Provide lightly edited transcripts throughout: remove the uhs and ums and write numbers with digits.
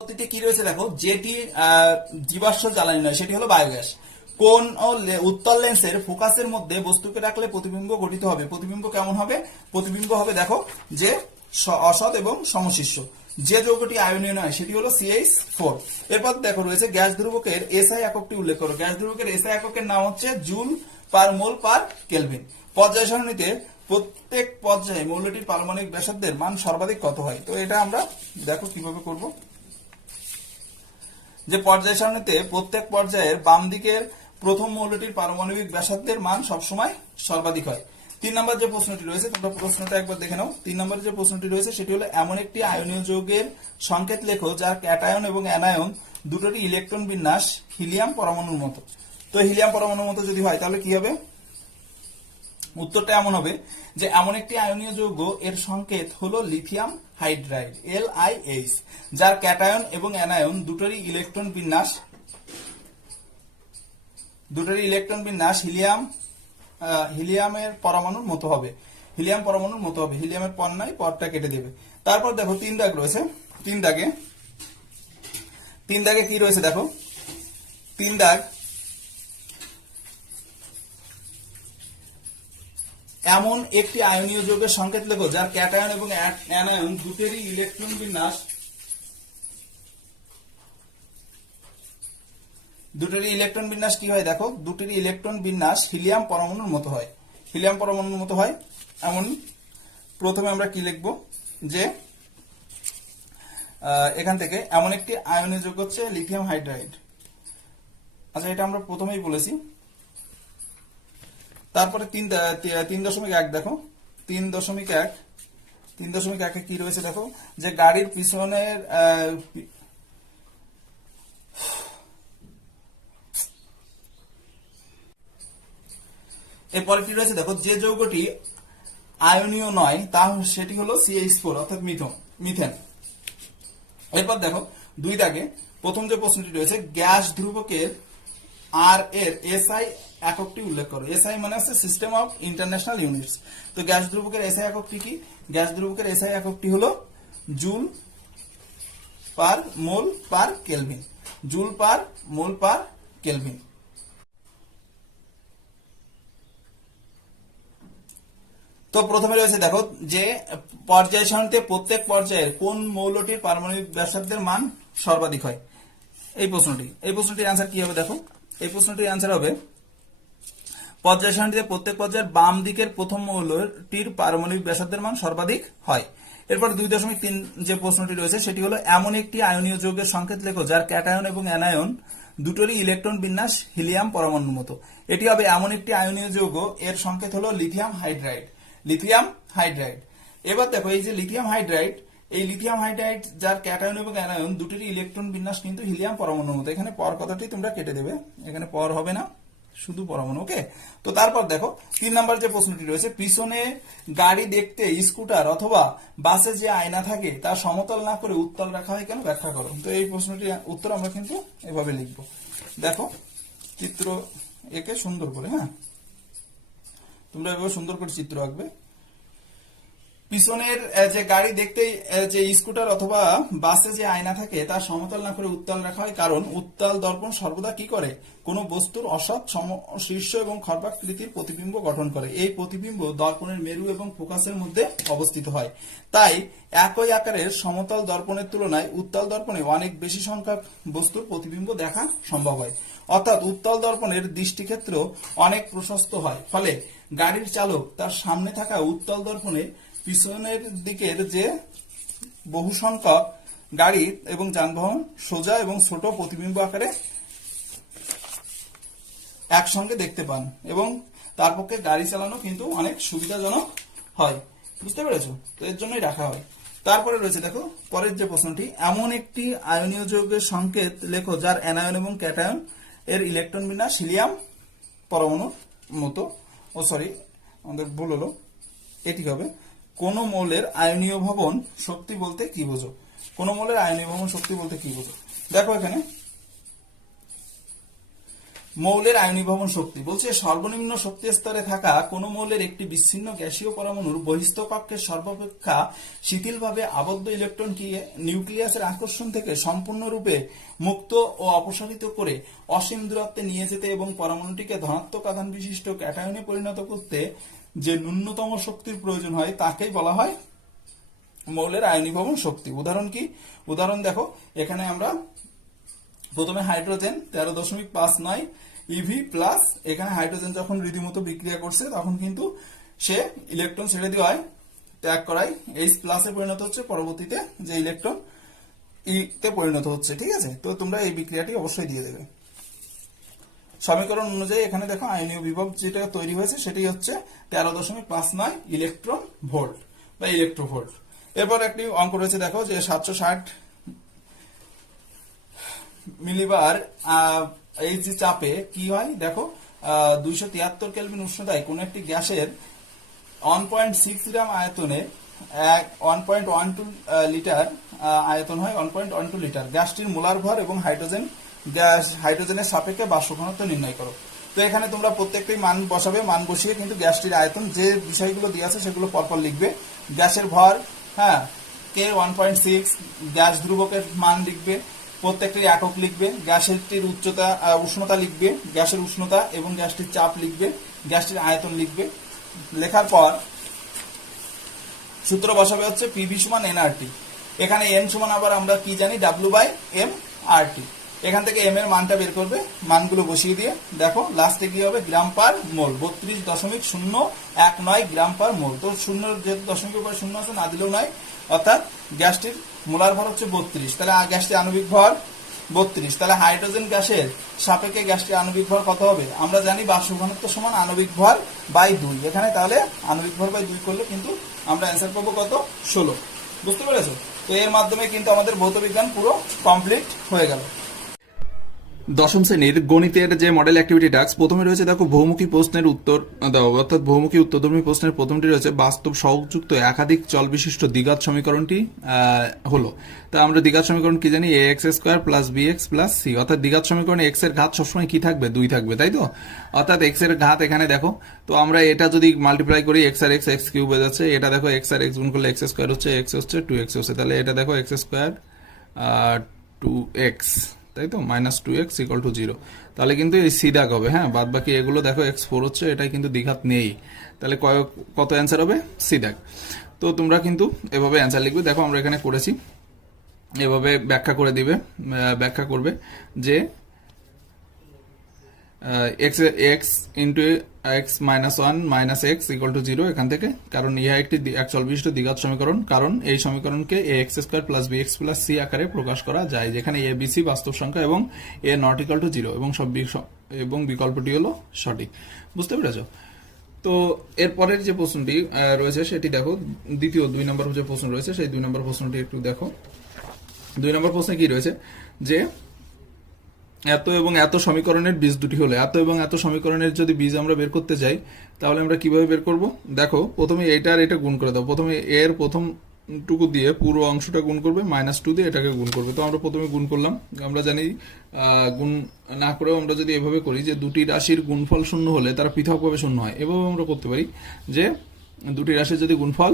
পদ্ধতিতে কি রয়েছে দেখো, যেটি জীবাশ্ম জ্বালানি নয় সেটি হলো বায়োগ্যাস। কোন উত্তল লেন্সের ফোকাসের মধ্যে বস্তুকে রাখলে প্রতিবিম্ব গঠিত হবে? প্রতিবিম্ব কেমন হবে? প্রতিবিম্ব হবে দেখো যে অসৎ এবং সমশিষ্য। যে যৌগটি আয়নীয় নয় সেটি হলো CH4। এরপর দেখো রয়েছে গ্যাস ধ্রুবকের এসআই এককটি উল্লেখ করো। গ্যাস ধ্রুবকের এসআই এককের নাম হচ্ছে জুল পার মোল পার কেলভিন। পর্যায় সারণীতে প্রত্যেক পর্যায়ে মৌলটির পারমাণবিক ব্যাসার্ধের মান সর্বাধিক কত হয়? তো এটা আমরা দেখো কিভাবে করব। যে পর্যায় সারণীতে প্রত্যেক পর্যায়ের বাম দিকের প্রথম মৌলটির পারমাণবিক ব্যাসার্ধের মান সবসময় সর্বাধিক হয়। 3 নম্বর যে প্রশ্নটি রয়েছে, তোমরা প্রশ্নটা একবার দেখে নাও। 3 নম্বর যে প্রশ্নটি রয়েছে সেটি হলো এমন একটি আয়নীয় যৌগের সংকেত লেখো যার ক্যাটায়ন এবং অ্যানায়ন দুটোরই ইলেকট্রন বিন্যাস হিলিয়াম পরমাণুর মতো। তো হিলিয়াম পরমাণুর মতো যদি হয় তাহলে কি হবে? উত্তরটা এমন হবে যে এমন একটি আয়নীয় যৌগ এর সংকেত হলো লিথিয়াম হাইড্রাইড LiH, যার ক্যাটায়ন এবং অ্যানায়ন দুটোরই ইলেকট্রন বিন্যাস হিলিয়ামের পরমাণুর মতো হবে। হিলিয়ামের পর নাই, পরটা কেটে দেবে। তারপর দেখো 3 দাগ রয়েছে। 3 দাগে কি রয়েছে দেখো, 3 দাগ এমন একটি আয়নীয় যৌগের সংকেত লেখো যার ক্যাটায়ন এবং অ্যানায়ন দুটোরই ইলেকট্রন বিন্যাস কি হয় দেখো, দুটোরই ইলেকট্রন বিন্যাস হিলিয়াম পরমাণুর মতো হয়। এমন প্রথমে আমরা কি লিখব যে এখান থেকে এমন একটি আয়নীয় যৌগ হচ্ছে লিথিয়াম হাইড্রাইড। আচ্ছা, এটা আমরা প্রথমেই বলেছি। তারপরে 3.1 দেখো, 3.1 কি রয়েছে দেখো, যে গাড়ির পিছনের এরপরে কি রয়েছে দেখো, যে যৌগটি আয়নীয় নয় তা সেটি হলো CH4 অর্থাৎ মিথেন। এরপর দেখো 2 দাগে প্রথম যে প্রশ্নটি রয়েছে, গ্যাস ধ্রুবকের আর এর এসআই এককটি উল্লেখ করো। এসআই মানে হচ্ছে সিস্টেম অফ ইন্টারন্যাশনাল ইউনিটস। তো গ্যাস ধ্রুবকের এসআই এককটি কি? গ্যাস ধ্রুবকের এসআই এককটি হলো জুল পার মোল পার কেলভিন। তো প্রথমে রয়েছে দেখো যে পর্যায় সারণীতে প্রত্যেক পর্যায়ের কোন মৌলটির পারমাণবিক ব্যাসার্ধের মান সর্বাধিক হয়? এই প্রশ্নটির আনসার কি হবে দেখো, এই প্রশ্নটির আনসার হবে পর্যায় সারণীতে প্রত্যেক পর্যায়ের বাম দিকের প্রথম মৌলটির পারমাণবিক ব্যাসার্ধের মান সর্বাধিক হয়। এরপর 2.3 যে প্রশ্নটি রয়েছে সেটি হলো এমন একটি আয়নীয় যৌগের সংকেত লেখো যার ক্যাটায়ন এবং অ্যানায়ন দুটোরই ইলেকট্রন বিন্যাস হিলিয়াম পরমাণুর মতো। এটি হবে এমন একটি আয়নীয় যৌগ এর সংকেত হলো লিথিয়াম হাইড্রাইড। এবার দেখো এই যে লিথিয়াম হাইড্রাইড যার ক্যাটায়ন এবং অ্যানায়ন দুটোরই ইলেকট্রন বিন্যাস কিন্তু হিলিয়াম পরমাণুর মতো। এখানে পর কথাটি তোমরা কেটে দেবে, এখানে পর হবে না, শুধু পরমাণু। ওকে। তো তারপর দেখো 3 নম্বর যে প্রশ্নটি রয়েছে, পিছনে গাড়ি দেখতে স্কুটার অথবা বাসে যে আয়না থাকে তা সমতল না করে উত্তল রাখা হয় কেন? ব্যাখ্যা করো। তো এই প্রশ্নটির উত্তর আমরা কিন্তু এভাবে লিখবো। দেখো চিত্র একে সুন্দর করে, হ্যাঁ তোমরা এভাবে সুন্দর করে চিত্র আঁকবে। পিছনের যে গাড়ি দেখতে যে স্কুটার অথবা বাসে যে আয়না থাকে তা সমতল না করে উত্তল রাখা হয়, কারণ উত্তল দর্পণ সর্বদা কি করে? কোনো বস্তুর অসৎ শীর্ষ এবং খর্বাকৃতির প্রতিবিম্ব গঠন করে। এই প্রতিবিম্ব দর্পণের মেরু এবং ফোকাসের মধ্যে অবস্থিত হয়। তাই একই আকারের সমতল দর্পণের তুলনায় উত্তল দর্পণে অনেক বেশি সংখ্যক বস্তুর প্রতিবিম্ব দেখা সম্ভব হয়। অর্থাৎ উত্তল দর্পণের দৃষ্টিক্ষেত্র অনেক প্রশস্ত হয়, ফলে গাড়ির চালক তার সামনে থাকা উত্তল দর্পণে পিছনের দিকের যে বহু সংখ্যক গাড়ি এবং যানবাহন সোজা এবং ছোট প্রতিবিম্ব আকারে একসঙ্গে দেখতে পান এবং তার পক্ষে গাড়ি চালানো কিন্তু অনেক সুবিধাজনক হয়। বুঝতে পেরেছো? তো এর জন্যই রাখা হয়। তারপরে রয়েছে দেখো পরের যে প্রশ্নটি, এমন একটি আয়নীয় যৌগের সংকেত লেখো যার অ্যানায়ন এবং ক্যাটায়ন এর ইলেকট্রন বিন্যাস হিলিয়াম পরমাণুর মতো। আমাদের ভুল হলো, এটি হবে কোন মৌলের আয়নীয় ভবন শক্তি বলতে কি বোঝো? দেখো এখানে মৌলের আয়নীভবন শক্তি বলছে সর্বনিম্ন শক্তি স্তরে থাকা কোন মৌলের একটি বিচ্ছিন্ন গ্যাসীয় পরমাণুর বহিস্থ কক্ষের সর্বাপেক্ষা শিথিলভাবে আবদ্ধ ইলেকট্রনকে নিউক্লিয়াসের আকর্ষণ থেকে সম্পূর্ণরূপে মুক্ত ও অপসারিত করে অসীম দূরত্বে নিয়ে যেতে এবং পরমাণুটিকে ধনাত্মক আধান বিশিষ্ট ক্যাটায়নে পরিণত করতে যে ন্যূনতম শক্তির প্রয়োজন হয় তাকেই বলা হয় মৌলের আয়নীভবন শক্তি। উদাহরণ কি? উদাহরণ দেখো, এখানে আমরা প্রথমে হাইড্রোজেন 13.59 ইভি প্লাস, এখানে হাইড্রোজেন যখন রীতিমতো বিক্রিয়া করছে তখন কিন্তু সে ইলেকট্রন ছেড়ে দেওয়ায় ত্যাগ করায় এইচ প্লাসে পরিণত হচ্ছে, পরবর্তীতে যে ইলেকট্রন তে পরিণত হচ্ছে। ঠিক আছে, তো তোমরা এই বিক্রিয়াটি অবশ্যই দিয়ে দেবে। সমীকরণ অনুযায়ী এখানে দেখো আয়নীয় বিভব যেটা তৈরি হয়েছে সেটি হচ্ছে 13.59 ইলেকট্রন ভোল্ট বা ইলেকট্রোভোল্ট। এরপর একটি অঙ্ক রয়েছে দেখো যে 760 মিলিবার এই যে চাপে কি হয় দেখো, 273 কেলভিন উষ্ণতায় কোন একটি গ্যাসের 1.6 গ্রাম আয়তনে 1.12 লিটার আয়তন হয় 1.12 লিটার। গ্যাসটির মোলার ভর এবং হাইড্রোজেনের সাপেক্ষে বাষ্প ঘনত্ব নির্ণয় করো। তো এখানে তোমরা প্রত্যেকটি মান বসাবে, মান বসিয়ে কিন্তু গ্যাসটির আয়তন যে বিষয়গুলো দিয়ে আছে সেগুলো পরপর লিখবে। গ্যাসের ভর, হ্যাঁ, কে 1.6, গ্যাস ধ্রুবকের মান লিখবে, প্রত্যেকটি একক লিখবে, গ্যাসটির উষ্ণতা লিখবে, গ্যাসের উষ্ণতা এবং গ্যাসটির চাপ লিখবে, গ্যাসটির আয়তন লিখবে। লেখার পর সূত্র বসাবে হচ্ছে পিভি সমান এনআরটি। এখানে এন সমান আবার আমরা কি জানি, ডাব্লিউ বাই এম আর টি। এখান থেকে এম এর মানটা বের করবে, মানগুলো বসিয়ে দিয়ে দেখো লাস্টে কি হবে, গ্রাম পার মোল 32.019 গ্রাম পার মোল। তো শূন্য যেহেতু দশমিকের পরে শূন্য আছে, না দিলেও নয়, অর্থাৎ গ্যাসটির মোলার ভর হচ্ছে 32, তাহলে গ্যাসটির আণবিক ভর 32, তাহলে হাইড্রোজেন গ্যাসের সাপেক্ষে গ্যাসটির আণবিক ভর কত হবে? আমরা জানি বাষ্প ঘনত্ব সমান আণবিক ভর বাই 2, এখানে তাহলে আণবিক ভর বাই 2 করলে কিন্তু আমরা অ্যান্সার পাবো কত, 16। বুঝতে পেরেছো? তো এর মাধ্যমে কিন্তু আমাদের ভৌতবিজ্ঞান পুরো কমপ্লিট হয়ে গেল। দশম শ্রেণীর গণিতের যে মডেল অ্যাক্টিভিটি টাস্ক, প্রথমে রয়েছে দেখো বহুমুখী প্রশ্নের উত্তর দাও, অর্থাৎ বহুমুখী উত্তরধর্মী প্রশ্নের প্রথমটি রয়েছে বাস্তব সহগযুক্ত একাধিক চল বিশিষ্ট দ্বিঘাত সমীকরণটি হলো। তা আমরা দ্বিঘাত সমীকরণ কি জানি, ax² plus bx plus c, অর্থাৎ দ্বিঘাত সমীকরণে x এর ঘাত সবসময় কি থাকবে, 2 থাকবে, তাই তো? অর্থাৎ x এর ঘাত এখানে দেখো, তো আমরা এটা যদি মাল্টিপ্লাই করি x আর x কিউব হয়ে যাচ্ছে, এটা দেখো x আর x গুণ করলে x² হচ্ছে, x হচ্ছে 2x হচ্ছে, তাহলে এটা দেখো x² 2x, তাই তো, -2x = 0। তাহলে কিন্তু এই সি দাগ হবে, হ্যাঁ, বাদ বাকি এগুলো দেখো x4 হচ্ছে, এটাই কিন্তু দ্বিঘাত নেই, তাহলে কত অ্যান্সার হবে, সি দাগ। তো তোমরা কিন্তু এভাবে অ্যান্সার লিখবে। দেখো আমরা এখানে করেছি, এভাবে ব্যাখ্যা করবে যে x ইন্টু x -1 - x = 0 এখান থেকে, কারণ ইহা একটি একচল বিশিষ্ট দ্বিঘাত সমীকরণ, কারণ এই সমীকরণকে ax² plus bx plus c আকারে প্রকাশ করা যায়, যেখানে a b c বাস্তব সংখ্যা এবং a ≠ 0 এবং বিকল্পটি হলো সঠিক। বুঝতে পেরেছো? তো এরপরের যে প্রশ্নটি রয়েছে সেটি দেখো, দ্বিতীয় 2 নম্বর যে প্রশ্ন রয়েছে সেই 2 নম্বর প্রশ্নটি একটু দেখো। 2 নম্বর প্রশ্নে কি রয়েছে যে এত এবং এত সমীকরণের বীজ দুটি হলে, এত এবং এত সমীকরণের যদি বীজ আমরা বের করতে যাই তাহলে আমরা কিভাবে বের করব? দেখো প্রথমে এটা আর এটা গুণ করে দাও। প্রথমে এর প্রথমটুকু দিয়ে পুরো অংশটা গুণ করবে, -2 দিয়ে এটাকে গুণ করবে। তো আমরা প্রথমে গুণ করলাম, আমরা জানি গুণ না করেও আমরা যদি এভাবে করি যে দুটি রাশির গুণফল শূন্য হলে তারা পৃথকভাবে শূন্য হয়, এভাবে আমরা করতে পারি যে দুটি রাশির যদি গুণফল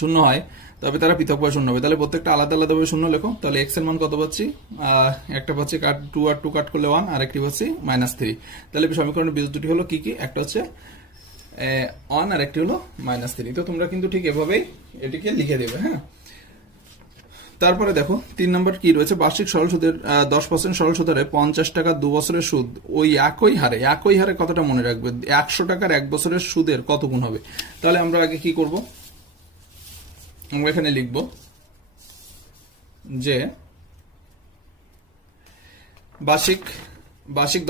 শূন্য হয় তবে তারা পৃথকভাবে শূন্য হবে। তাহলে প্রত্যেকটা আলাদা আলাদাভাবে শূন্য লেখো। তাহলে x এর মান কত পাচ্ছি, একটা পাচ্ছি 2 আর 2 কাট করলে 1, আর একটি পাচ্ছি -3। তাহলে সমীকরণের বীজ দুটি হলো কি কি, একটা হচ্ছে 1 আর একটি হলো -3। তো তোমরা কিন্তু ঠিক এভাবেই এটিকে লিখে দেবে, হ্যাঁ। তারপরে দেখো 3 নম্বর কি রয়েছে, বার্ষিক সরল সুদের 10% সরল সুদ হারে 50 টাকা 2 বছরের সুদ ওই একই হারে কতটা মনে রাখবে, 100 টাকার 1 বছরের সুদের কত গুণ হবে। তাহলে আমরা আগে কি করব, আমরা এখানে লিখব যে বার্ষিক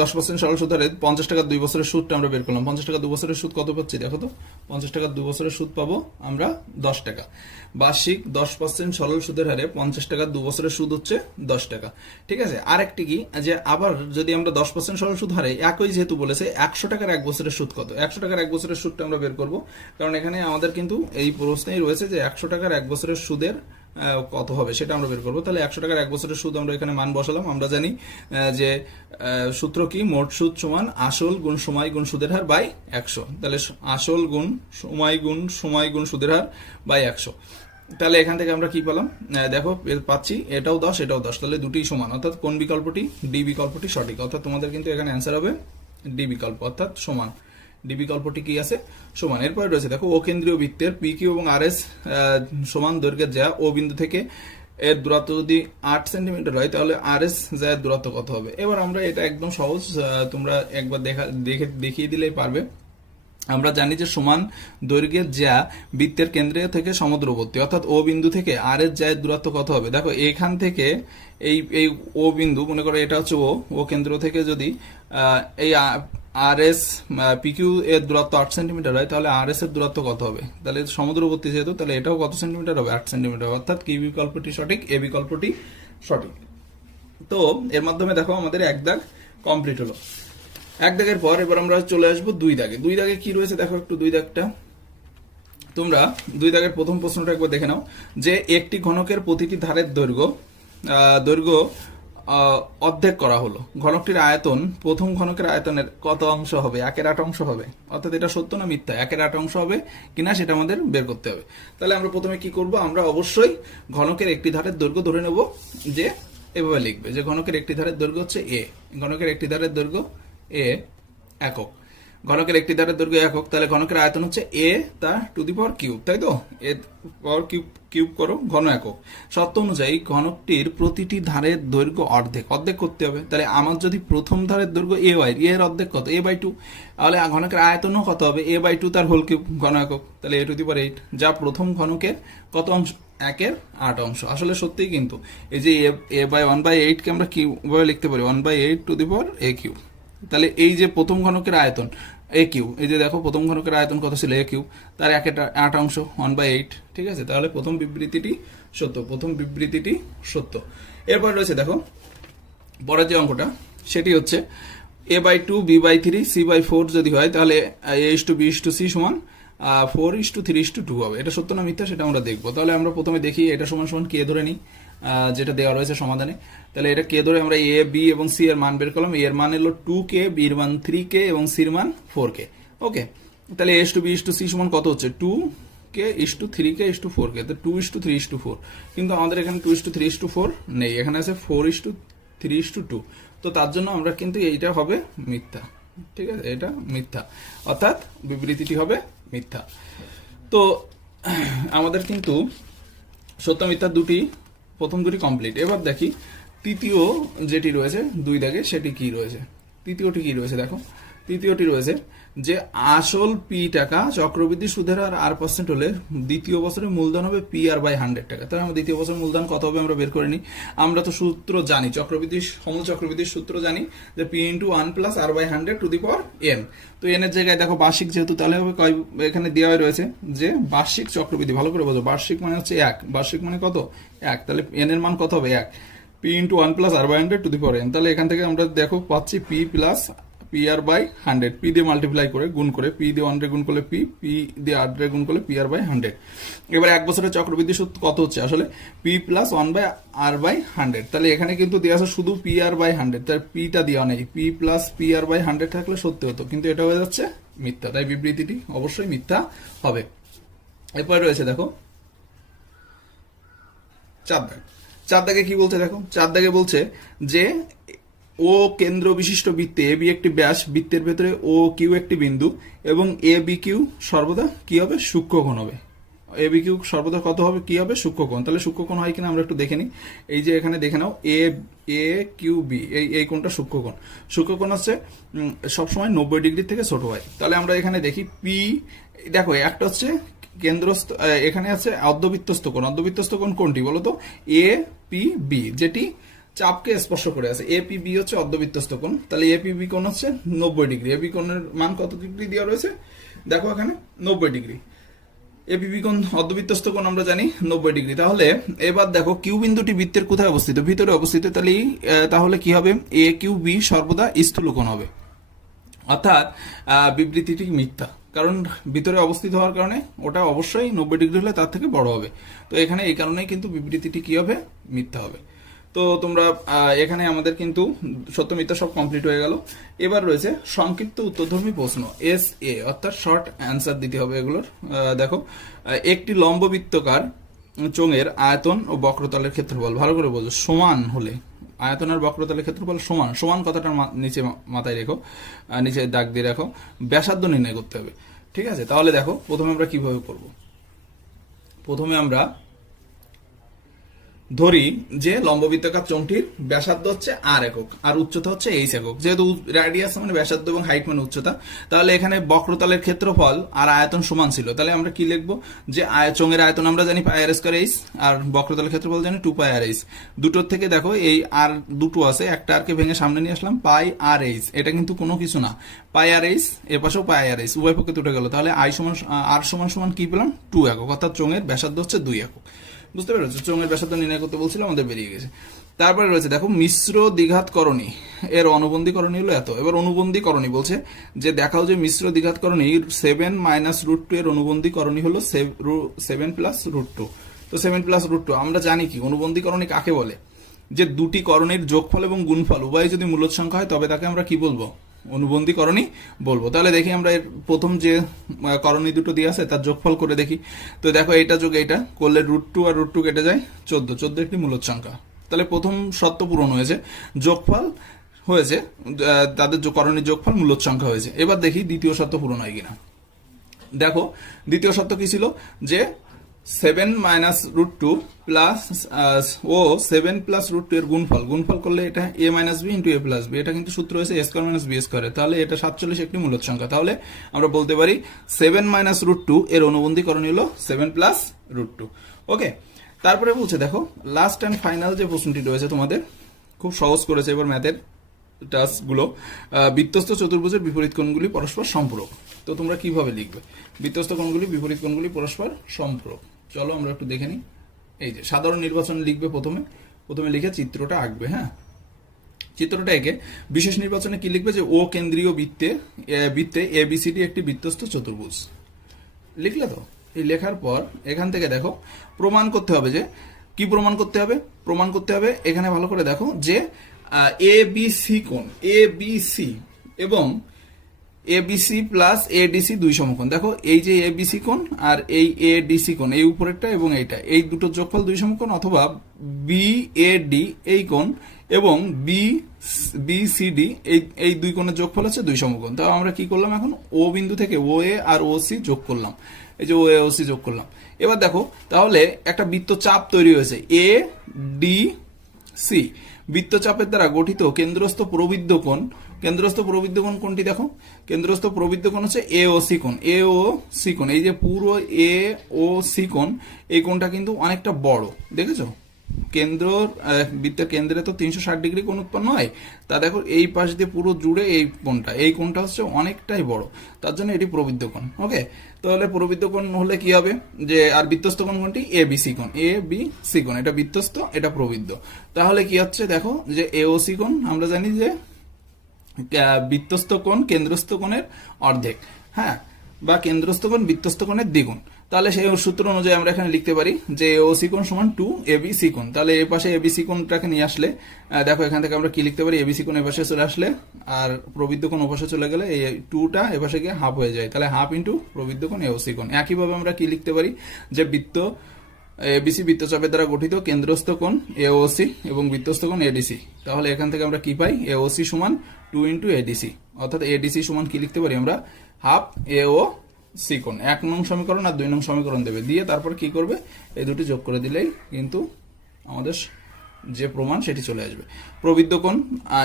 10% সরল সুদ হারে 50 টাকা 2 বছরের সুদটা আমরা বের করলাম। 50 টাকা 2 বছরের সুদ কত পাচ্ছি দেখো তো, 50 টাকা 2 বছরের সুদ পাবো আমরা 10 টাকা। বার্ষিক 10% সরল সুদের হারে 50 টাকা 2 বছরের সুদ হচ্ছে 10 টাকা। ঠিক আছে, আরেকটি কি যে আবার যদি আমরা 10% সরল সুদ হারে একই যেহেতু বলেছে 100 টাকার 1 বছরের সুদ কত, 100 টাকার 1 বছরের সুদটা আমরা বের করব, কারণ এখানে আমাদের কিন্তু এই প্রশ্নেই রয়েছে যে 100 টাকার 1 বছরের সুদের কত হবে সেটা আমরা বের করবো। তাহলে 100 টাকার 1 বছরের সুদ আমরা এখানে মান বসালাম। আমরা জানি যে সূত্র কি, মোট সুদ সমান আসল গুণ সময় গুণ সুদের হার বাই 100। তাহলে আসল গুণ সময় গুণ সুদের হার বাই 100। তাহলে এখান থেকে আমরা কি পেলাম, দেখো পাচ্ছি এটাও 10 এটাও 10, তাহলে দুটোই সমান, অর্থাৎ কোন বিকল্পটি, ডি বিকল্পটি সঠিক। অর্থাৎ তোমাদের কিন্তু এখানে অ্যান্সার হবে ডি বিকল্প, অর্থাৎ সমান। ডি বিকল্পটি কি আছে, সমান। এরপরে রয়েছে দেখো, ও কেন্দ্রীয় বৃত্তের পি কিউ এবং আর এস সমান দৈর্ঘ্যের যা ও বিন্দু থেকে এর দূরত্ব যদি 8 সেন্টিমিটার হয়, তাহলে আর এস যা দূরত্ব কত হবে। এবার আমরা এটা একদম সহজ, তোমরা একবার দেখিয়ে দিলেই পারবে। আমরা জানি যে সমান দৈর্ঘ্যের যা বৃত্তের কেন্দ্র থেকে সমুদ্রবর্তী, অর্থাৎ ও বিন্দু থেকে আর এস যা দূরত্ব কত হবে। দেখো এখান থেকে এই ও বিন্দু, মনে করো এটা হচ্ছে ও কেন্দ্র থেকে যদি এই আর এস পিকিউ এর দূরত্ব 8 সেন্টিমিটার হয়, তাহলে আর এস এর দূরত্ব কত হবে। তাহলে সমুদ্রবর্তী যেহেতু, তাহলে এটাও কত সেন্টিমিটার হবে, 8 সেন্টিমিটার। অর্থাৎ কি বিকল্পটি সঠিক, এ বিকল্পটি সঠিক। তো এর মাধ্যমে দেখো আমাদের এক দাগ কমপ্লিট হলো। এক দাগের পর এবার আমরা চলে আসবো দুই দাগে। দুই দাগে কি রয়েছে দেখো একটু, দুই দাগটা তোমরা দুই দাগের প্রথম প্রশ্নটা একবার দেখে নাও, যে একটি ঘনকের প্রতিটি ধারের দৈর্ঘ্য অর্ধেক করা হলো, ঘনকটির আয়তন প্রথম ঘনকের আয়তনের কত অংশ হবে, 1/8 অংশ হবে। অর্থাৎ এটা সত্য না মিথ্যা, 1/8 অংশ হবে কিনা সেটা আমাদের বের করতে হবে। তাহলে আমরা প্রথমে কি করব, আমরা অবশ্যই ঘনকের একটি ধারের দৈর্ঘ্য ধরে নেব, যে এভাবে লিখবে যে ঘনকের একটি ধারের দৈর্ঘ্য হচ্ছে এ, ঘনকের একটি ধারের দৈর্ঘ্য এ একক, ঘনকের একটি ধারের দৈর্ঘ্য একক। তাহলে ঘনকের আয়তন হচ্ছে এ তা টু দি পাওয়ার কিউব, তাই তো, এ পাওয়ার কিউব করো ঘন একক। শর্ত অনুযায়ী ঘনকটির প্রতিটি ধারের দৈর্ঘ্য অর্ধেক করতে হবে। তাহলে আমার যদি প্রথম ধারের দৈর্ঘ্য এ ওয়াই, এর অর্ধেক কত, a/2, তাহলে ঘনকের আয়তনও কত হবে, a/2 তার হোল কিউব ঘন একক, তাহলে a টু দি পাওয়ার 8, যা প্রথম ঘনকের কত অংশ, 1/8 অংশ। আসলে সত্যিই কিন্তু এই যে a/1/8 কে আমরা কিভাবে লিখতে পারি, 1/8 to the power a cube. তাহলে এই যে প্রথম ঘনকের আয়তন এ কিউ, এই যে দেখো প্রথম ঘনকের আয়তন কত ছিল, এ কিউ, তার 1/8 অংশ 1/8, ঠিক আছে। তাহলে প্রথম বিবৃতিটি সত্য, প্রথম বিবৃতিটি সত্য। এরপর রয়েছে দেখো পরের যে অঙ্কটা, সেটি হচ্ছে a/2 b/3 c/4 যদি হয়, তাহলে a/b/c সমান 4:3:2 হবে। এটা সত্য না মিথ্যা সেটা আমরা দেখবো। তাহলে আমরা প্রথমে দেখি এটা সমান সমান কে ধরে নিই, যেটা দেওয়া রয়েছে সমাধানে। তাহলে এটা কে ধরে আমরা এ বি এবং সি এর মান বের করলাম। এর মান এলো 2k, বির মান 3k এবং সির মান 4k। ওকে, তাহলে a/b/c সমান কত হচ্ছে, 2k/3k/4k, তো 2:3:4। কিন্তু আমাদের এখানে 2:3:4 নেই, এখানে আছে 4:3:2। তো তার জন্য আমরা কিন্তু এইটা হবে মিথ্যা, ঠিক আছে, এটা মিথ্যা, অর্থাৎ বিবৃতিটি হবে মিথ্যা। তো আমাদের কিন্তু সত্য মিথ্যা প্রথম দুটি কমপ্লিট। এবার দেখি তৃতীয় যেটি রয়েছে দুই দাগে, সেটি কি রয়েছে। তৃতীয়টি কি রয়েছে দেখো, তৃতীয়টি রয়েছে যে আসল পি টাকা চক্রবৃদ্ধি সুদের হার r% হলে দ্বিতীয় বছরের মূলধন হবে PR/100 টাকা। তাহলে আমরা দ্বিতীয় বছরের মূলধন কত হবে আমরা বের করে নিই। আমরা তো সূত্র জানি, সমূল চক্রবৃদ্ধির সূত্র জানি যে P×1 + r/100 to the power n। তো n এর জায়গায় দেখো বার্ষিক যেহেতু, তাহলে হবে এখানে দেওয়া রয়েছে যে বার্ষিক চক্রবৃদ্ধি, ভালো করে বোঝো, বার্ষিক মানে হচ্ছে 1, বার্ষিক মানে কত 1, তাহলে n এর মান কত হবে 1, P×1 + r/100 to the power n। তাহলে এখান থেকে আমরা দেখো পাচ্ছি P + PR/100, P দিয়ে মাল্টিপ্লাই করে গুণ করে, P দিয়ে 100 গুণ করলে P দিয়ে 100 গুণ করলে PR/100। এবার এক বছরের চক্রবৃদ্ধি সুদ কত হচ্ছে, আসলে P + 1/r/100। তাহলে এখানে কিন্তু দেওয়া আছে শুধু PR/100, তার P টা দেওয়া নেই। P + PR/100 থাকলে সত্যি হতো, কিন্তু এটা হয়ে যাচ্ছে মিথ্যা, তাই বিবৃতিটি অবশ্যই মিথ্যা হবে। এরপর রয়েছে দেখো 4 দাগ। 4 দাগে কি বলছে দেখো, 4 দাগে বলছে যে ও কেন্দ্র বিশিষ্ট বৃত্তে এ বি একটি ব্যাস, বৃত্তের ভেতরে ও কিউ একটি বিন্দু এবং এ বি কিউ সর্বদা কি হবে, সূক্ষ্মকোণ হবে। এ বি কিউ সর্বদা কত হবে, কি হবে, সূক্ষ্মকোণ। তাহলে সূক্ষ্মকোণ হয় কিনা আমরা একটু দেখে নিই। এই যে এখানে দেখে নাও এ কিউ বি, এই কোণটা সূক্ষ্মকোণ। সূক্ষ্মকোণ হচ্ছে সবসময় 90 ডিগ্রি থেকে ছোট হয়। তাহলে আমরা এখানে দেখি পি, দেখো একটা হচ্ছে কেন্দ্রস্থ, এখানে আছে অর্ধবৃত্তস্থ কোণ। অর্ধবৃত্তস্থ কোণ কোনটি বলতো, এ পি বি, যেটি চাপকে স্পর্শ করে আছে। এপিবি হচ্ছে অর্ধবৃত্তস্থ কোণ। তাহলে এপিবি কোণ হচ্ছে 90 ডিগ্রি। এবি কোণের মান কত ডিগ্রি দেওয়া রয়েছে দেখো এখানে 90 ডিগ্রি। এপিবি কোণ অর্ধবৃত্তস্থ কোণ আমরা জানি 90 ডিগ্রি। তাহলে এবার দেখো কিউ বিন্দুটি বৃত্তের কোথায় অবস্থিত, ভিতরে অবস্থিত। তাহলে কি হবে, এ কিউ বি সর্বদা স্থূল কোণ হবে, অর্থাৎ বিবৃতিটি মিথ্যা। কারণ ভিতরে অবস্থিত হওয়ার কারণে ওটা অবশ্যই 90 ডিগ্রি হলে তার থেকে বড় হবে। তো এখানে এই কারণেই কিন্তু বিবৃতিটি কি হবে, মিথ্যা হবে। তো তোমরা এখানে আমাদের কিন্তু সত্য মিথ্যা সব কমপ্লিট হয়ে গেল। এবার রয়েছে সংক্ষিপ্ত উত্তরধর্মী প্রশ্ন, SA, অর্থাৎ শর্ট অ্যান্সার দিতে হবে এগুলোর। দেখো, একটি লম্ববৃত্তকার চোঙের আয়তন ও বক্রতলের ক্ষেত্রফল, ভালো করে বোঝো, সমান হলে আয়তন আর বক্রতলের ক্ষেত্রফল সমান, সমান কথাটা নিচে মাথায় রেখো, নিচে দাগ দিয়ে রাখো, ব্যাসার্ধ নির্ণয় করতে হবে। ঠিক আছে, তাহলে দেখো প্রথমে আমরা কিভাবে করব। প্রথমে আমরা ধরি যে লম্ববৃত্তাকার চোঙটির ব্যাসার্ধ হচ্ছে আর একক আর উচ্চতা হচ্ছে এইচ একক। যেহেতু রেডিয়াস মানে ব্যাসার্ধ এবং হাইট মানে উচ্চতা, তাহলে এখানে বক্রতলের ক্ষেত্রফল আর আয়তন সমান ছিল। তাহলে আমরা কি লিখবো, যে চোঙের আয়তন আমরা জানি পাই আর স্কয়ার এইচ, আর বক্রতলের ক্ষেত্রফল জানি 2 পাই আর এইচ। দুটোর থেকে দেখো এই আর দুটো আছে, একটা আর কে ভেঙে সামনে নিয়ে আসলাম, পাই আর এইচ, এটা কিন্তু কোনো কিছু না, পাই আর এইচ, এ পাশেও পাই আর এইচ, উভয় পক্ষে দুটো গেল। তাহলে আই সমান আর সমান সমান কি পেলাম, 2 একক, অর্থাৎ চোঙের ব্যাসার্ধ হচ্ছে 2 একক। বুঝতে পেরেছো, চোঙের ব্যাসার্ধ নির্ণয় করতে বলছিল, আমাদের বেরিয়ে গেছে। তারপরে রয়েছে দেখো মিশ্র দ্বিঘাতকরণী, এর অনুবন্ধীকরণী হলো এত। এবার অনুবন্ধীকরণী বলছে যে দেখাও যে মিশ্র দ্বিঘাতকরণী 7 - √2 এর অনুবন্ধীকরণী হলো 7 + √2। তো 7 + √2 আমরা জানি কি অনুবন্ধীকরণী কাকে বলে, যে দুটি করণীর যোগফল এবং গুণফল উভয় যদি মূলদ সংখ্যা হয় তবে তাকে আমরা কি বলবো, অনুবন্ধীকরণী বলবো। তাহলে দেখি আমরা এর প্রথম যে করণী দুটো দিয়ে আছে তার যোগফল করে দেখি। তো দেখো এইটা যোগ এইটা করলে √2 আর √2 কেটে যায় 14, 14 একটি মূলদ সংখ্যা। তাহলে প্রথম শর্ত পূরণ হয়েছে, যোগফল হয়েছে, তাদের করণীর যোগফল মূলদ সংখ্যা হয়েছে। এবার দেখি দ্বিতীয় শর্ত পূরণ হয় কিনা। দেখো দ্বিতীয় শর্ত কি ছিল, যে 7 - √2 প্লাস ও 7 + √2 এর গুণফল, গুণফল করলে এটা a - b × a + b, এটা কিন্তু সূত্র হয়েছে a² - b², তাহলে এটা 47 একটি মূলদ সংখ্যা। তাহলে আমরা বলতে পারি 7 - √2 এর অনুবন্ধীকরণ হলো 7 + √2। ওকে, তারপরে বলছে দেখো লাস্ট অ্যান্ড ফাইনাল যে প্রশ্নটি রয়েছে তোমাদের, খুব সহজ করেছে এবার ম্যাথের টাস্কগুলো। বৃত্তস্থ চতুর্ভুজের বিপরীত কোণগুলি পরস্পর সম্পূরক। তো তোমরা কিভাবে লিখবে, বৃত্তস্থ কোণগুলি বিপরীত কোণগুলি পরস্পর সম্পূরক, চলো আমরা একটু দেখে নিই। এই যে সাধারণ নির্বাচন লিখবে, প্রথমে লিখে চিত্রটা আঁকবে। হ্যাঁ, চিত্রটা এঁকে বিশেষ নির্বাচনে কি লিখবে, যে ও কেন্দ্রীয় বৃত্তে ABCD একটি বৃত্তস্থ চতুর্ভুজ। লিখলে তো, এই লেখার পর এখান থেকে দেখো প্রমাণ করতে হবে, যে কি প্রমাণ করতে হবে, প্রমাণ করতে হবে এখানে ভালো করে দেখো যে ABC কোণ, ABC এবং ABC + ADC দুই সমকোণ। দেখো এই যে ABC কোণ আর এই ADC কোণ, এই উপরেরটা এবং এইটা, এই দুটো যোগফল দুই সমকোণ, অথবা BAD এই কোণ এবং BCD এই দুই কোণের যোগফল হচ্ছে দুই সমকোণ। তাও আমরা কি করলাম, এখন ও বিন্দু থেকে OA আর OC যোগ করলাম, এই যে OA OC যোগ করলাম। এবার দেখো তাহলে একটা বৃত্তচাপ তৈরি হয়েছে ADC, বৃত্তচাপের দ্বারা গঠিত কেন্দ্রস্থ প্রবৃদ্ধ কোণ, কেন্দ্রস্থ প্রবৃদ্ধ কোণ কোনটি দেখো, কেন্দ্রস্থ প্রবৃদ্ধ কোণ হচ্ছে AOC কোণ, AOC কোণ, এই যে পুরো AOC কোণ, এই কোণটা কিন্তু অনেকটা বড়, দেখেছো, বৃত্তের কেন্দ্রে তো 360 ডিগ্রি কোণ উৎপন্ন হয়, তা দেখো এই পাশ দিয়ে পুরো জুড়ে এই কোণটা হচ্ছে অনেকটাই বড়, তার জন্য এটি প্রবৃদ্ধ কোণ। ওকে, তাহলে প্রবৃদ্ধ কোণ হলে কি হবে, যে আর বৃত্তস্থ কোণ কোনটি, ABC কোণ, ABC কোণ, এটা বৃত্তস্থ, এটা প্রবৃদ্ধ। তাহলে কি হচ্ছে দেখো, যে AOC কোণ আমরা জানি যে বৃত্তস্থ কোণ কেন্দ্রস্থ কোণের অর্ধেক, হ্যাঁ, বা কেন্দ্রস্থ কোণ বৃত্তস্থ কোণের দ্বিগুণ। তাহলে সেই সূত্র অনুযায়ী আমরা এখানে লিখতে পারি যে AOC কোণ সমান 2ABC কোণ। তাহলে এই পাশে ABC কোণটাকে নিয়ে আসলে দেখো এখান থেকে আমরা কি লিখতে পারি, ABC কোণ এপাশে চলে আসলে আর প্রবৃদ্ধ কোণ ওপাশে চলে গেলে এই 2টা এপাশে গিয়ে হাফ হয়ে যায়, তাহলে হাফ ইন্টু প্রবৃদ্ধ কোণ AOC কোণ। একইভাবে আমরা কি লিখতে পারি, যে ABC বৃত্তচাপের দ্বারা গঠিত কেন্দ্রস্থ কোণ AOC এবং বৃত্তস্থ কোণ ADC। তাহলে এখান থেকে আমরা কি পাই, AOC সমান 2 × ADC, অর্থাৎ ADC সমান কি লিখতে পারি আমরা, হাফ AOC কোণ। 1 নং সমীকরণ আর 2 নং সমীকরণ দেবে, দিয়ে তারপর কি করবে, এই দুটি যোগ করে দিলেই কিন্তু আমাদের যে প্রমাণ সেটি চলে আসবে। প্রবৃদ্ধ কোণ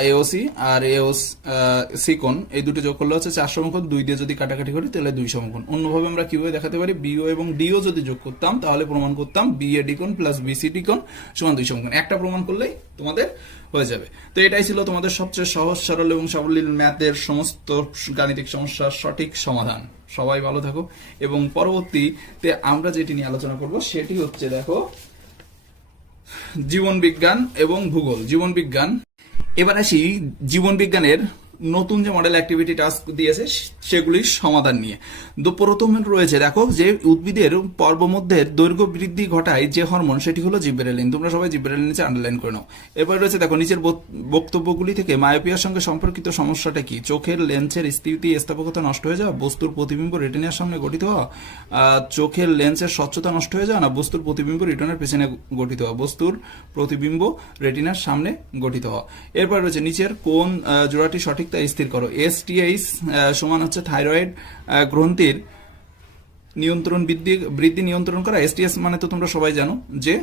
AOC আর AOC কোণ এই দুটি যোগ করলে হচ্ছে 4 সমকোণ, 2 দিয়ে যদি কাটাকাটি করি তাহলে 2 সমকোণ। অন্যভাবে আমরা কিভাবে দেখাতে পারি, BO এবং DO যদি যোগ করতাম তাহলে প্রমাণ করতাম BAD কোণ প্লাস BCD কোণ সমান 2 সমকোণ। একটা প্রমাণ করলেই তোমাদের হয়ে যাবে। তো এটাই ছিল তোমাদের সবচেয়ে সহজ সরল এবং সাবলীল ম্যাথের সমস্ত গাণিতিক সমস্যার সঠিক সমাধান। সবাই ভালো থাকো, এবং পরবর্তীতে আমরা যেটি নিয়ে আলোচনা করব সেটি হচ্ছে দেখো জীবন বিজ্ঞান এবং ভূগোল। জীবন বিজ্ঞান, এবার আসি জীবন বিজ্ঞানের নতুন যে মডেল অ্যাক্টিভিটি টাস্ক দিয়েছে সেগুলির সমাধান নিয়ে। তো প্রথমে রয়েছে দেখো যে উদ্ভিদের পর্বমধ্যের দৈর্ঘ্য বৃদ্ধি ঘটায় যে হরমোন সেটি হলো জিবরেলিন। তোমরা সবাই জিবরেলিন নিচে আন্ডারলাইন করে নাও। এবার রয়েছে দেখো নিচের বক্তব্যগুলি থেকে মায়োপিয়ার সঙ্গে সম্পর্কিত সমস্যাটা কি? চোখের লেন্সের স্থিতি স্থাপকতা নষ্ট হয়ে যাওয়া, বস্তুর প্রতিবিম্ব রেটিনার সামনে গঠিত হওয়া, চোখের লেন্সের স্বচ্ছতা নষ্ট হয়ে যাওয়া, না বস্তুর প্রতিবিম্ব রেটিনার পেছনে গঠিত হওয়া? বস্তুর প্রতিবিম্ব রেটিনার সামনে গঠিত হওয়া। এরপর রয়েছে নিচের কোন জোড়াটি সঠিক তা স্থির করো। এসটিএইচ সমান হচ্ছে থাইরয়েড গ্রন্থির নিয়ন্ত্রণ বৃদ্ধি নিয়ন্ত্রণ করা। এসটিএস মানে তো তোমরা সবাই জানো যে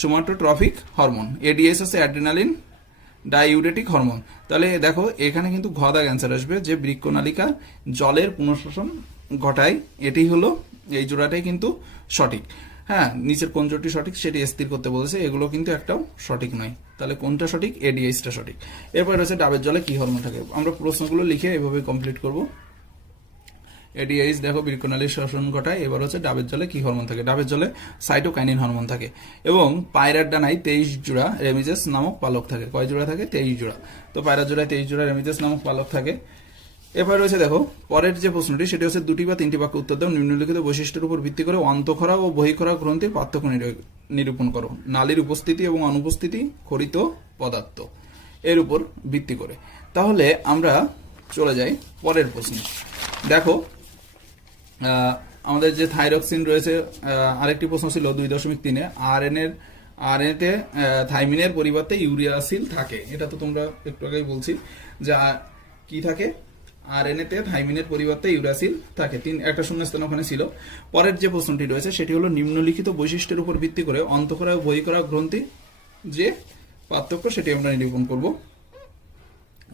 সোমাটোট্রফিক হরমোন। এডিএস হচ্ছে অ্যাড্রিনালিন ডাইউরেটিক হরমোন। তাহলে দেখো এখানে কিন্তু ঘদাগ অ্যান্সার আসবে যে বৃক্কনালিকা জলের পুনঃশোষণ ঘটায়। এটি হলো এই জোড়াটাই কিন্তু সঠিক। হ্যাঁ, নিচের কোন জোড়াটি সঠিক সেটি স্থির করতে বলেছে, এগুলো কিন্তু একটাও সঠিক নয়। তাহলে কোনটা সঠিক? এডিএসটা সঠিক। এরপর রয়েছে ডাবের জলে কি হরমোন থাকে? আমরা প্রশ্নগুলো লিখে এভাবে কমপ্লিট করব। এডিএইচ দেখো বৃক্কনালীর শোষণ ঘটায়। এবার হচ্ছে ডাবের জলে কি হরমোন থাকে? ডাবের জলে সাইটোকাইনিন হরমোন থাকে। এবং পায়রার ডানায় 23 জোড়া রেমিজেস নামক পালক থাকে। কয় জোড়া থাকে? 23 জোড়া। তো পায়রার জোড়ায় 23 জোড়া রেমিজেস নামক পালক থাকে। এবার রয়েছে দেখো পরের যে প্রশ্নটি সেটি হচ্ছে 2টি বা 3টি বাক্য উত্তর দাও। নিম্নলিখিত বৈশিষ্ট্যের উপর ভিত্তি করে অন্তঃক্ষরা ও বহিঃক্ষরা গ্রন্থির পার্থক্য নিরূপণ করো। নালীর উপস্থিতি এবং অনুপস্থিতি, খরিত পদার্থ এর উপর ভিত্তি করে। তাহলে আমরা চলে যাই পরের প্রশ্ন। দেখো আমাদের যে থাইরক্সিন রয়েছে, আরেকটি প্রশ্ন ছিল 2.3-এ আরএনএতে থাইমিনের পরিবর্তে ইউরিয়াসিল থাকে। এটা তো তোমরা একটু আগেই বলছি যে কি থাকে, আরএনএতে থাইমিনের পরিবর্তে ইউরাসিল থাকে। একটা শূন্যস্থান ওখানে ছিল। পরের যে প্রশ্নটি রয়েছে সেটি হলো নিম্নলিখিত বৈশিষ্ট্যের উপর ভিত্তি করে অন্তঃক্ষরা ও বহিঃক্ষরা গ্রন্থি যে পার্থক্য সেটি আমরা নিরূপণ করব।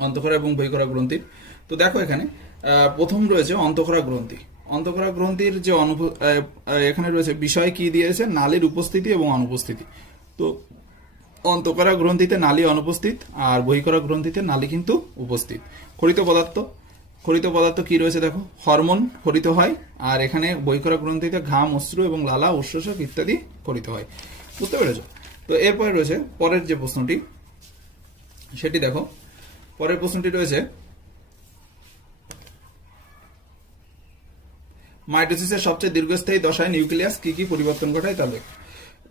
অন্তঃক্ষরা এবং বহিঃক্ষরা গ্রন্থির। তো দেখো এখানে প্রথম রয়েছে অন্তঃক্ষরা গ্রন্থি। অন্তঃক্ষরা গ্রন্থির যে এখানে রয়েছে বিষয় কি দিয়েছে? নালীর উপস্থিতি এবং অনুপস্থিতি। তো অন্তঃক্ষরা গ্রন্থিতে নালী অনুপস্থিত আর বহিঃক্ষরা গ্রন্থিতে নালী কিন্তু উপস্থিত। খরিত পদার্থ কি রয়েছে দেখো, হরমোন খরিত হয়। আর এখানে বহিঃক্ষরা গ্রন্থিতে ঘাম, অশ্রু এবং লালা, উৎসর্ষক ইত্যাদি খরিত হয়। বুঝতে পেরেছ? তো এরপরে রয়েছে পরের যে প্রশ্নটি সেটি দেখো। পরের প্রশ্নটি রয়েছে মাইটোসিসের সবচেয়ে দীর্ঘস্থায়ী দশায় নিউক্লিয়াস কি কি পরিবর্তন ঘটায় তা লেখ।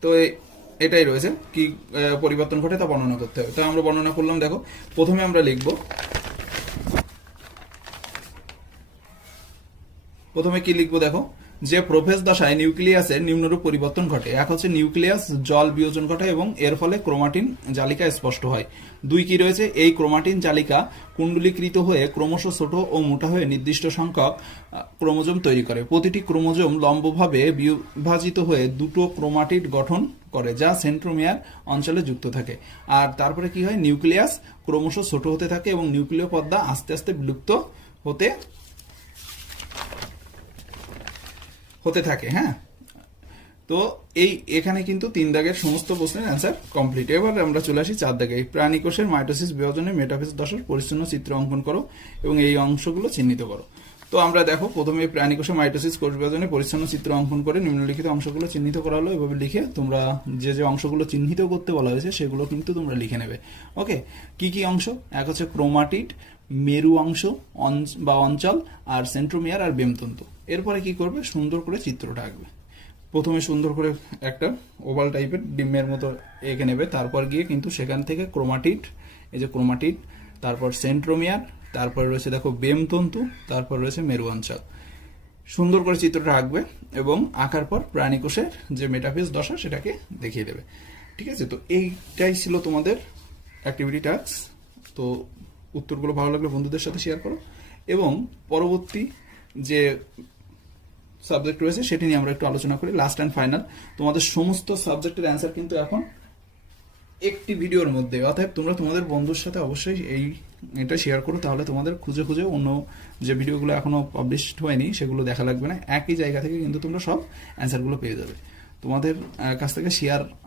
তো এটাই রয়েছে কি পরিবর্তন ঘটে তা বর্ণনা করতে হবে। তো আমরা বর্ণনা করলাম। দেখো প্রথমে আমরা লিখব, প্রথমে কি লিখবো দেখো, যে প্রোফেজ দশায় নিউক্লিয়াসের নিম্নরূপ পরিবর্তন ঘটে। এক হচ্ছে নিউক্লিয়াস জল বিয়োজন ঘটায় এবং এর ফলে ক্রোমাটিন জালিকা স্পষ্ট হয়। 2 কি রয়েছে, এই ক্রোমাটিন জালিকা কুণ্ডলীকৃত হয়ে ক্রমশ ছোট ও মোটা হয়ে নির্দিষ্ট সংখ্যক ক্রোমোজোম তৈরি করে। প্রতিটি ক্রোমোজোম লম্বভাবে বিভাজিত হয়ে 2টো ক্রোমাটিড গঠন করে যা সেন্ট্রোমিয়ার অঞ্চলে যুক্ত থাকে। আর তারপরে কি হয়, নিউক্লিয়াস ক্রমশ ছোট হতে থাকে এবং নিউক্লিয় পর্দা আস্তে আস্তে বিলুপ্ত হতে থাকে। হ্যাঁ, তো এখানে কিন্তু 3 দাগের সমস্ত প্রশ্নের অ্যান্সার কমপ্লিট। এবার আমরা চলে আসি 4 দাগে। প্রাণী কোষের মাইটোসিস বিভাজনে মেটাফেজ দশার পরিচ্ছন্ন চিত্র অঙ্কন করো এবং এই অংশগুলো চিহ্নিত করো। তো আমরা দেখো প্রথমে প্রাণী কোষের মাইটোসিস কোষ বিভাজনে পরিচ্ছন্ন চিত্র অঙ্কন করে নিম্নলিখিত অংশগুলো চিহ্নিত করা হলো। এভাবে লিখে তোমরা যে অংশগুলো চিহ্নিত করতে বলা হয়েছে সেগুলো কিন্তু তোমরা লিখে নেবে। ওকে, কি কি অংশ? এক হচ্ছে ক্রোমাটিড, মেরু অংশ বা অঞ্চল, আর সেন্ট্রোমিয়ার আর বেমতন্তু। এরপরে কি করবে, সুন্দর করে চিত্রটা আঁকবে। প্রথমে সুন্দর করে একটা ওভাল টাইপের ডিমের মতো এঁকে নেবে। তারপর গিয়ে কিন্তু সেখান থেকে ক্রোমাটিড, এই যে ক্রোমাটিড, তারপর সেন্ট্রোমিয়ার, তারপর রয়েছে দেখো বেমতন্তু, তারপর রয়েছে মেরু অঞ্চল। সুন্দর করে চিত্রটা আঁকবে এবং আঁকার পর প্রাণী কোষের যে মেটাফেজ দশা সেটাকে দেখিয়ে দেবে। ঠিক আছে, তো এইটাই ছিল তোমাদের অ্যাক্টিভিটি টাস্ক। তো উত্তরগুলো ভালো লাগলে বন্ধুদের সাথে শেয়ার করো এবং পরবর্তী যে সাবজেক্ট রয়েছে সেটি নিয়ে আমরা একটু আলোচনা করি। লাস্ট অ্যান্ড ফাইনাল তোমাদের সমস্ত সাবজেক্টের অ্যান্সার কিন্তু এখন একটি ভিডিওর মধ্যে। অর্থাৎ তোমরা তোমাদের বন্ধুর সাথে অবশ্যই এটা শেয়ার করো, তাহলে তোমাদের খুঁজে অন্য যে ভিডিওগুলো এখনো পাবলিশড হয়নি সেগুলো দেখা লাগবে না। একই জায়গা থেকে কিন্তু তোমরা সব অ্যান্সারগুলো পেয়ে যাবে। তোমাদের কাছ থেকে শেয়ার